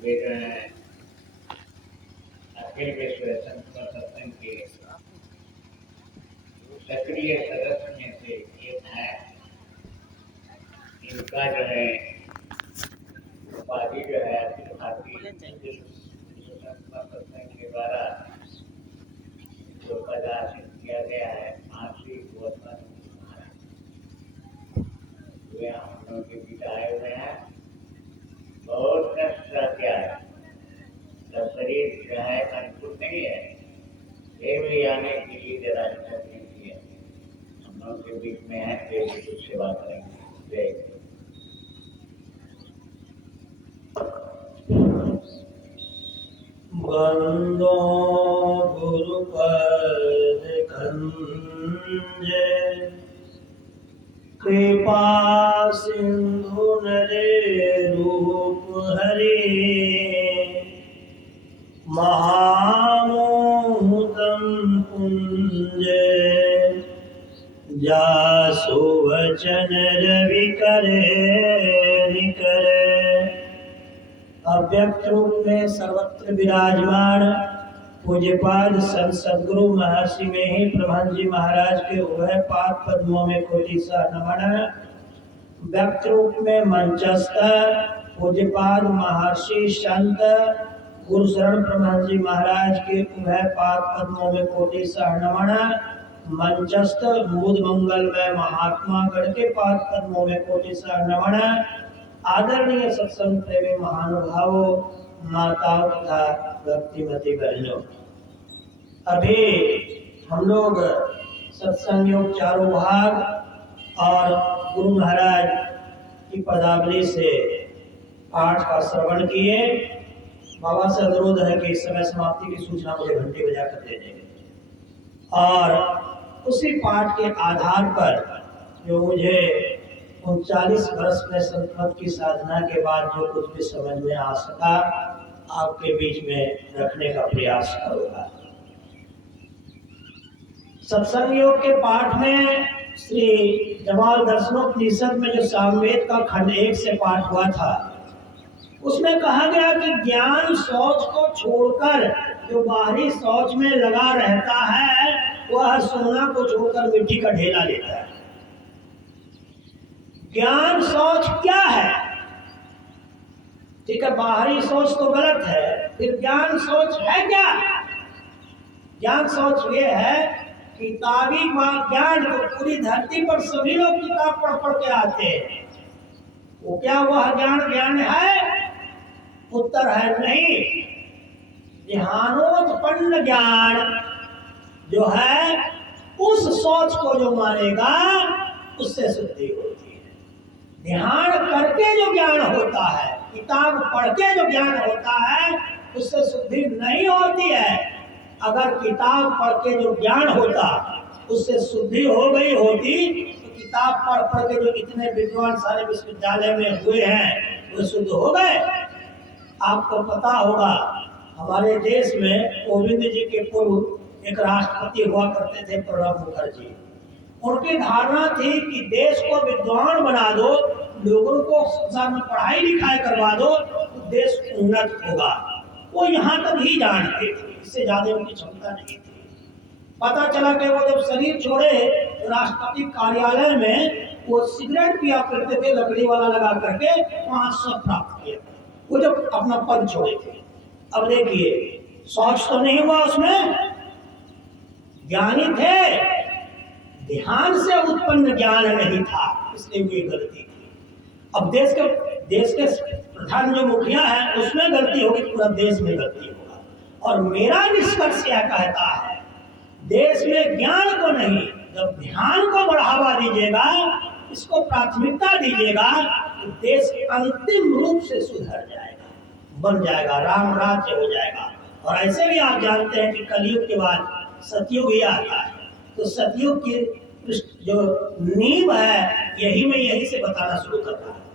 वे जो है अखिल विश्व संत सत्संग के सक्रिय सदस्य में से एक है। इनका जो है उपाधि जो है अखिल भारतीय सत्संग के द्वारा जो प्रदर्शित किया गया है महर्षि गौतम महाराज, वे हम लोगों के बीच आए हुए हैं। बहुत कष्ट रहते आए, जब शरीर जो है अनुकूल नहीं है, फिर भी आने के लिए जरा तकलीफ है। हम लोगों के बीच में है, वे कुछ सेवा करेंगे। बंदो गुरुपद खंजे कृपा सिंधु नरे रूप हरे महामोहतम पुंजे जासु वचन रवि करे निकरे। अव्यक्त रूप में सर्वत्र विराजमान पूज्यपाद संत सद्गुरु महर्षि में ही प्रधान जी महाराज के उभय पाद पद्मों में कोटि सा नमन। व्यक्त रूप में मंचस्थ पूज्यपाद महर्षि संत गुरु शरण प्रधान जी महाराज के उभय पाद पद्मों में कोटि सा नमन। मंचस्थ मुद मंगल में महात्मा गण के पाद पद्मों में कोटि सा नमन। आदरणीय सत्संग प्रेमी महानुभावों, माताओं तथा भक्तिमती बहनों, अभी हम लोग सत्संग योग चारों भाग और गुरु महाराज की पदावली से पाठ का श्रवण किए। बाबा से अनुरोध है कि इस समय समाप्ति की सूचना मुझे घंटे बजाकर दे दें और उसी पाठ के आधार पर जो मुझे 39 वर्ष में संत की साधना के बाद जो कुछ भी समझ में आ सका आपके बीच में रखने का प्रयास करूंगा। सत्संग योग के पाठ में श्री जमाल दर्शनोपनिषद में जो सामवेद का खंड 1 से पाठ हुआ था, उसमें कहा गया कि ज्ञान शौच को छोड़कर जो बाहरी शौच में लगा रहता है वह सोना को छोड़कर मिट्टी का ढेला लेता है। ज्ञान शौच क्या है? ठीक है, बाहरी शौच तो गलत है, फिर ज्ञान शौच है क्या? ज्ञान शौच ये है किताबी ज्ञान को पूरी धरती पर सभी लोग किताब पढ़ पढ़ के आते हैं, वो क्या वह ज्ञान है? उत्तर है नहीं। ध्यानोत्पन्न ज्ञान जो है उस सोच को जो मानेगा उससे शुद्धि होती है। ध्यान करके जो ज्ञान होता है, किताब पढ़ के जो ज्ञान होता है, उससे शुद्धि नहीं होती है। अगर किताब पढ़ के जो ज्ञान होता उससे शुद्धि हो गई होती तो किताब पढ़ पढ़ के जो इतने विद्वान सारे विश्वविद्यालय में हुए हैं वो शुद्ध हो गए। आपको पता होगा हमारे देश में कोविंद जी के पूर्व एक राष्ट्रपति हुआ करते थे प्रणब मुखर्जी। उनकी धारणा थी कि देश को विद्वान बना दो, लोगों को संसार में पढ़ाई लिखाई करवा दो तो देश उन्नत होगा। वो यहाँ तक ही जानते थे, इससे ज्यादा उनकी क्षमता नहीं थी। पता चला कि वो जब शरीर छोड़े तो राष्ट्रपति कार्यालय में वो सिगरेट पिया करते थे, लकड़ी वाला लगा करके, वहां सब प्राप्त किया वो जब अपना पद छोड़े थे। अब देखिए शौच तो नहीं हुआ उसमें, ज्ञानी थे, ध्यान से उत्पन्न ज्ञान नहीं था, इसलिए ये गलती थी। अब देश के प्रधान जो मुखिया है उसमें गलती होगी, पूरा देश में गलती होगा। और मेरा निष्कर्ष यह कहता है देश में ज्ञान को नहीं, जब ध्यान को बढ़ावा दीजिएगा, इसको प्राथमिकता दीजिएगा, तो देश अंतिम रूप से सुधर जाएगा, बन जाएगा, राम राज्य हो जाएगा। और ऐसे भी आप जानते हैं कि कलयुग के बाद सतयुग ही आता है, तो सतयुग की जो नींव है यही से बताना शुरू करता है।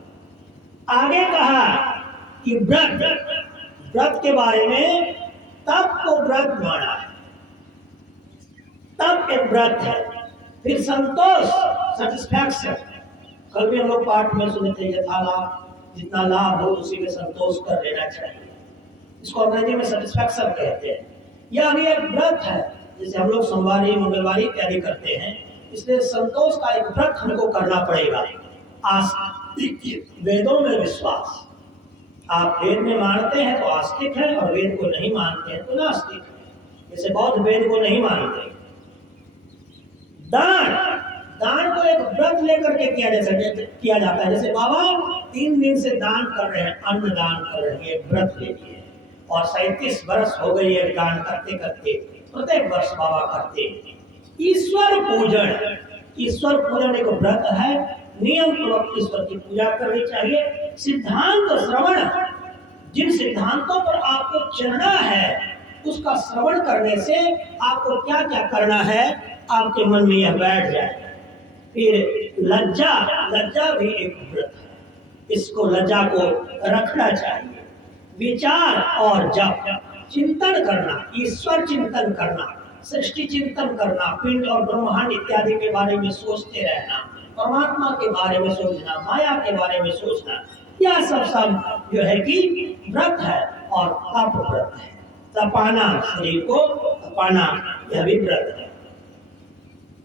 आगे कहा कि व्रत के बारे में, तप को व्रत माना है, तप एक व्रत है। फिर संतोष, सेटिस्फैक्शन, कल भी हम लोग पाठ में सुने थे, यथा लाभ, जितना लाभ हो उसी में संतोष कर लेना चाहिए। इसको अंग्रेजी में सेटिस्फैक्शन कहते हैं। यह भी एक व्रत है, जैसे हम लोग सोमवारी मंगलवारी इत्यादि करते हैं, इसलिए संतोष का एक व्रत हमको करना पड़ेगा। आस्तिक, वेदों में विश्वास। आप वेद में मानते हैं तो आस्तिक हैं, और वेद को नहीं मानते हैं तो नास्तिक हैं। जैसे बौद्ध वेद को नहीं मानते। दान, दान को एक व्रत लेकर के किया जाता है। जैसे बाबा 3 दिन से दान कर रहे हैं, अन्न दान कर रहे हैं, एक व्रत लेके, और 37 वर्ष हो गई है दान करते करते, प्रत्येक वर्ष बाबा करते हैं। ईश्वर पूजन, ईश्वर पूजन एक व्रत है, नियम पूर्वक ईश्वर की पूजा करनी चाहिए। सिद्धांत श्रवण, जिन सिद्धांतों पर आपको चलना है उसका श्रवण करने से आपको क्या क्या करना है आपके मन में यह बैठ जाए। फिर लज्जा, लज्जा भी एक व्रत है, इसको लज्जा को रखना चाहिए। विचार और जप, चिंतन करना, ईश्वर चिंतन करना, सृष्टि चिंतन करना, पिंड और ब्रह्मांड इत्यादि के बारे में सोचते रहना, परमात्मा के बारे में सोचना, माया के बारे में सोचना, यह सब जो है कि व्रत है और तप व्रत है। तपाना, शरीर को तपाना, यह भी व्रत है।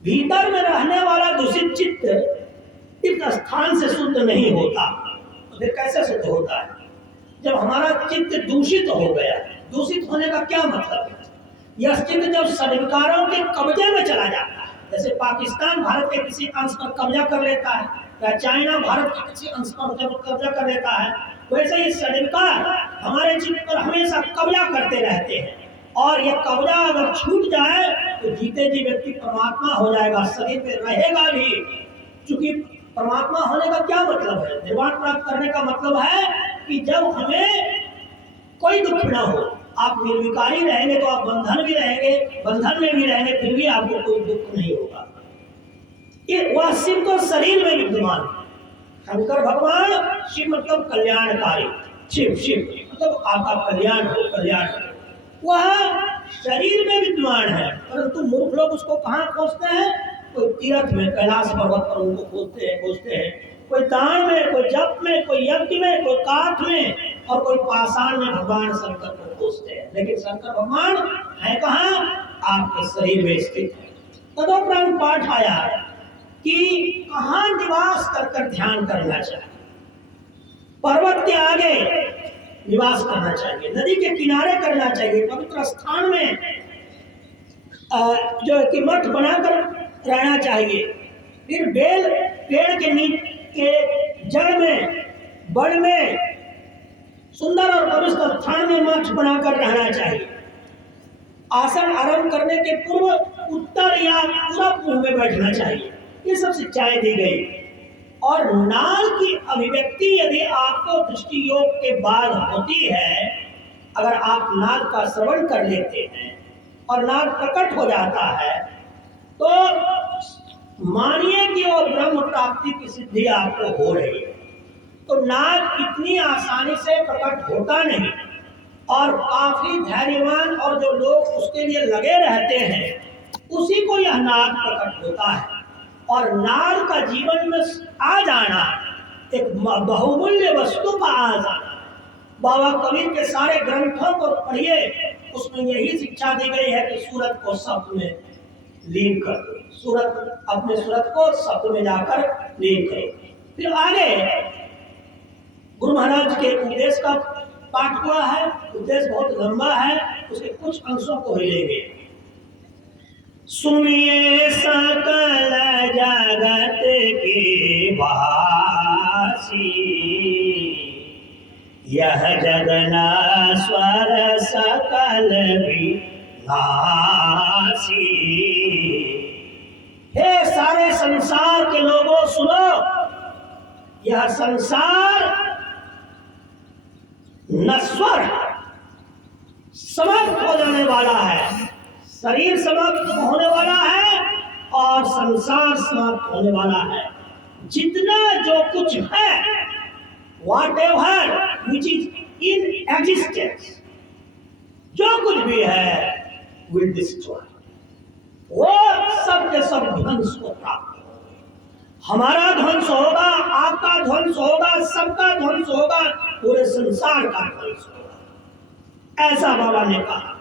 भीतर में रहने वाला दूषित चित्त इस स्थान से शुद्ध नहीं होता। तो फिर कैसे शुद्ध होता है? जब हमारा चित्त दूषित हो गया। दूषित होने का क्या मतलब है? यह चित्त जब सदविकारों के कब्जे में चला जाता है, जैसे पाकिस्तान भारत के किसी अंश पर कब्जा कर लेता है, या चाइना भारत के किसी अंश पर कब्जा कर लेता है, वैसे ही सदविकार हमारे चित्त पर हमेशा कब्जा करते रहते हैं। और यह कब्जा अगर छूट जाए तो जीते जी व्यक्ति परमात्मा हो जाएगा, शरीर में रहेगा भी। क्योंकि परमात्मा होने का क्या मतलब है? निर्वाण प्राप्त करने का मतलब है कि जब हमें कोई दुख न हो। आप निर्विकारी रहेंगे तो आप बंधन भी रहेंगे, बंधन में भी रहेंगे, फिर भी आपको कोई दुख नहीं होगा। ये वह शिव तो शरीर में विद्यमान। शंकर भगवान, शिव मतलब कल्याणकारी, शिव शिव मतलब आपका कल्याण हो, कल्याण हो। वह शरीर में विद्यमान है, परंतु मूर्ख लोग उसको कहाँ खोजते हैं? कोई तीर्थ में, कैलाश पर्वत पर उनको खोजते हैं, कोई दान में, कोई जप में, कोई यज्ञ में, कोई काठ में, और कोई पाषाण में भगवान शंकर को खोजते हैं। लेकिन शंकर भगवान है कहाँ? आपके शरीर में स्थित है। तदोपरांत पाठ आया कि कहाँ निवास कर ध्यान करना चाहिए। पर्वत के आगे निवास करना चाहिए, नदी के किनारे करना चाहिए, पवित्र स्थान में जो कि मठ बनाकर रहना चाहिए। फिर बेल पेड़ के जड़ में, बड़ में सुंदर और पवित्र स्थान में मठ बनाकर रहना चाहिए। आसन आरंभ करने के पूर्व उत्तर या पूरब मुंह में बैठना चाहिए। ये सब शिक्षाएं दी गई। और नाद की अभिव्यक्ति यदि आपको दृष्टि योग के बाद होती है, अगर आप नाद का श्रवण कर लेते हैं और नाद प्रकट हो जाता है, तो मानिए कि वो ब्रह्म प्राप्ति की सिद्धि आपको हो रही है। तो नाद इतनी आसानी से प्रकट होता नहीं, और काफी धैर्यवान और जो लोग उसके लिए लगे रहते हैं उसी को यह नाद प्रकट होता है। और नाद का जीवन में आ जाना एक बहुमूल्य वस्तु का आ जाना। बाबा कबीर के सारे ग्रंथों को पढ़िए, उसमें यही शिक्षा दी गई है कि सूरत को शब्द में लीन कर दो, सूरत अपने सूरत को शब्द में जाकर लीन करो। फिर आगे गुरु महाराज के उपदेश का पाठ हुआ है। उपदेश बहुत लंबा है, उसके कुछ अंशों को ही लेंगे। सुनिए सकल जगत के वासी, यह जगनाश्वर सकल विनाशी। हे सारे संसार के लोगों सुनो, यह संसार नश्वर समाप्त हो जाने वाला है। शरीर समाप्त होने वाला है और संसार समाप्त होने वाला है। जितना जो कुछ है, whatever which is in existence, जो कुछ भी है will destroy, वो सब के सब ध्वंस को प्राप्त होगा। हमारा ध्वंस होगा, आपका ध्वंस होगा, सबका ध्वंस होगा, पूरे संसार का ध्वंस होगा। ऐसा बाबा ने कहा।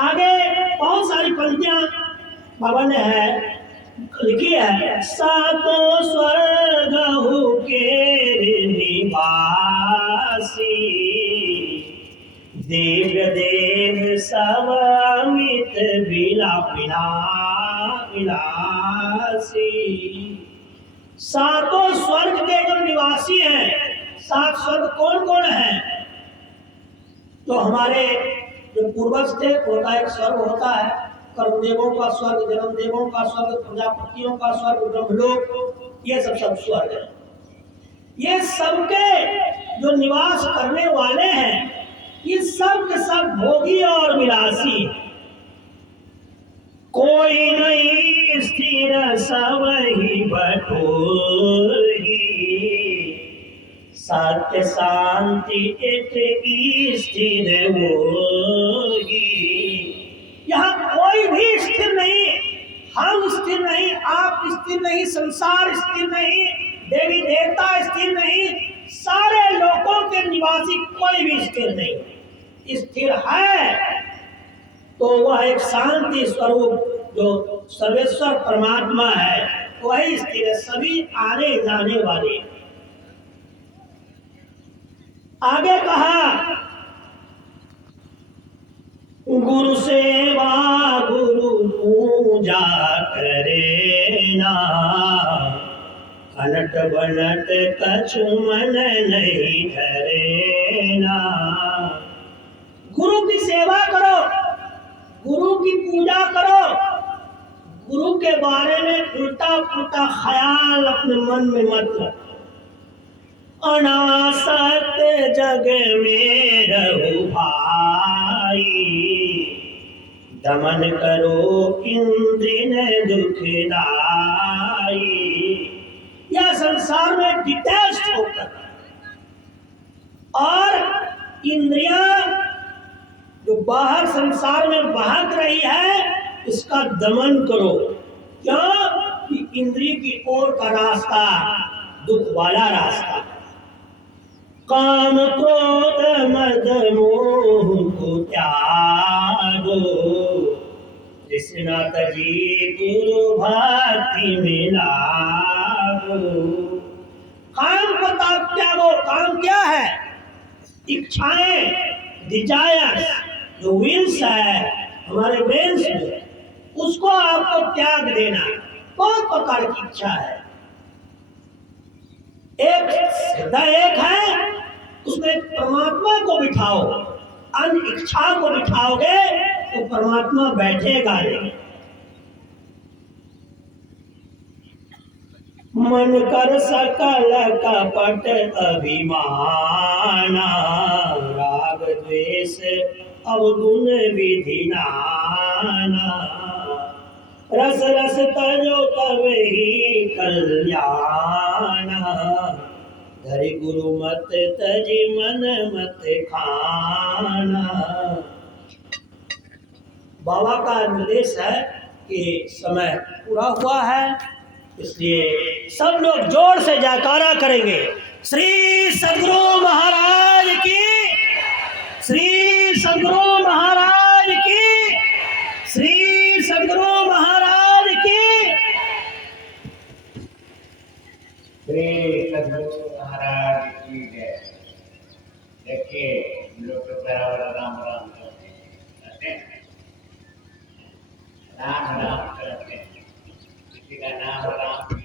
आगे बहुत सारी पंक्तियां बाबा ने लिखी है। सातों स्वर्ग के निवासी, देव देव सब अमित विलासी। सातों स्वर्ग के जो निवासी हैं, सात स्वर्ग कौन कौन है? तो हमारे जो पूर्वज थे उनका एक स्वर्ग होता है, कर्मदेवों का स्वर्ग, जन्मदेवों का स्वर्ग, प्रजापतियों का स्वर्ग, ब्रह्मलोक, ये सब स्वर्ग है। ये सबके जो निवास करने वाले हैं, ये सब के सब भोगी और विलासी। कोई नहीं स्थिर सब ही बटोही, सत्य शांति एक स्थिर होगी। यहाँ कोई भी स्थिर नहीं, हम स्थिर नहीं, आप स्थिर नहीं, संसार स्थिर नहीं, देवी देवता स्थिर नहीं, सारे लोगों के निवासी कोई भी स्थिर नहीं। स्थिर है तो वह एक शांति स्वरूप जो सर्वेश्वर परमात्मा है, वही स्थिर है। सभी आने जाने वाले। आगे कहा, गुरु सेवा गुरु पूजा करे ना, अनट बनट कछु मन नहीं धरे ना। गुरु की सेवा करो, गुरु की पूजा करो, गुरु के बारे में उल्टा पुल्टा ख्याल अपने मन में मत रखो। अनासक्त जग में रहु भाई, दमन करो इंद्रिय दुखदाई। यह संसार में डिटैच्ड होकर और इंद्रियां जो बाहर संसार में बहक रही है, इसका दमन करो। क्यों? कि इंद्रिय की ओर का रास्ता दुख वाला रास्ता। काम क्रोध मद मोह को त्यागो, कृष्ण तजी गुरु भक्ति में लागो। काम को त्यागो। काम क्या है? इच्छाएं, डिजायर्स, जो विल्स है हमारे ब्रेन्स में, उसको आपको त्याग देना। बहुत प्रकार की इच्छा है। एक हृदय एक है, उसमें परमात्मा को बिठाओ। अन्य इच्छा को बिठाओगे तो परमात्मा बैठेगा नहीं। मन कर सकल कपट अभिमाना, राग द्वेष अवगुण विधि नाना। रस रस तजो तब ही कल्याणा, धरि गुरु मत तजि मन मत खाना। बाबा का निर्देश है कि समय पूरा हुआ है, इसलिए सब लोग जोर से जयकारा करेंगे। श्री सद्गुरु महाराज की, श्री सद्गुरु महाराज की, श्री सद्गुरु महाराज की। श्री सद्गुरु महाराज की जय। देखिए लोग तो बराबर राम राम करते हैं, राम राम करते हैं। किसी का नाम राम